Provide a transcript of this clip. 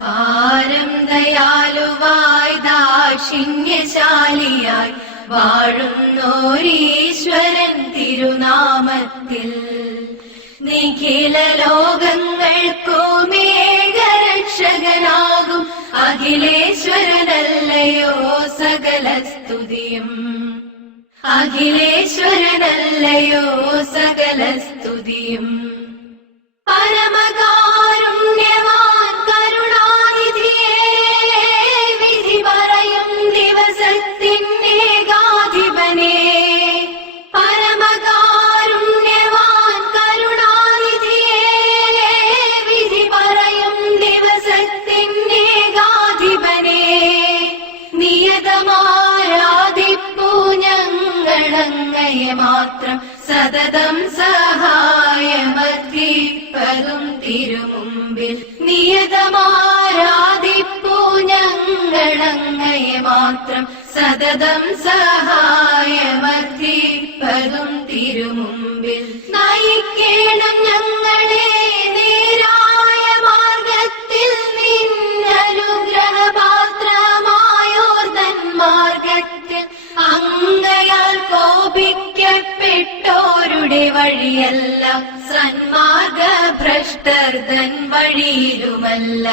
പാരം ദയാലുവായി ദാക്ഷിണ്യശാലിയായി വാഴുന്നോരീശ്വരൻ തിരുനാമത്തിൽ നിഖില ലോകങ്ങൾക്കുമേകരക്ഷകനാകും അഖിലേശ്വരനല്ലയോ സകല സ്തുതിയും. അഖിലേശ്വരനല്ലയോ സകല സ്തുതിയും. പരമകാരുണ്യവാൻ കരുണാനിധിയേ, വിധി പറയും ദിവസത്തിനേകാധിപനേ. പരമകാരുണ്യവാൻ കരുണാനിധിയേ, വിധി പറയും ദിവസത്തിനേകാധിപനേ. നിയതമാരാധിപ്പൂ ഞങ്ങളങ്ങയെ മാത്രം, സതതം സഹായമർപ്പിപ്പതും തിരുമുമ്പിൽ. നിയതമാരാധിപ്പൂ ഞങ്ങളങ്ങയെ മാത്രം, സതതം സഹായമർപ്പിപ്പതും തിരുമുമ്പിൽ. നയിക്കേണം ഞങ്ങളെ നേരായ മാർഗത്തിൽ, നിന്നനുഗ്രഹപാത്രമായോർതൻ മാർഗത്തിൽ. അങ്ങയാൽ കോപിക്കപ്പെട്ടോരുടെ വഴിയല്ല, സന്മാർഗ ഭ്രഷ്ടർ തൻ വഴിയിലുമല്ല.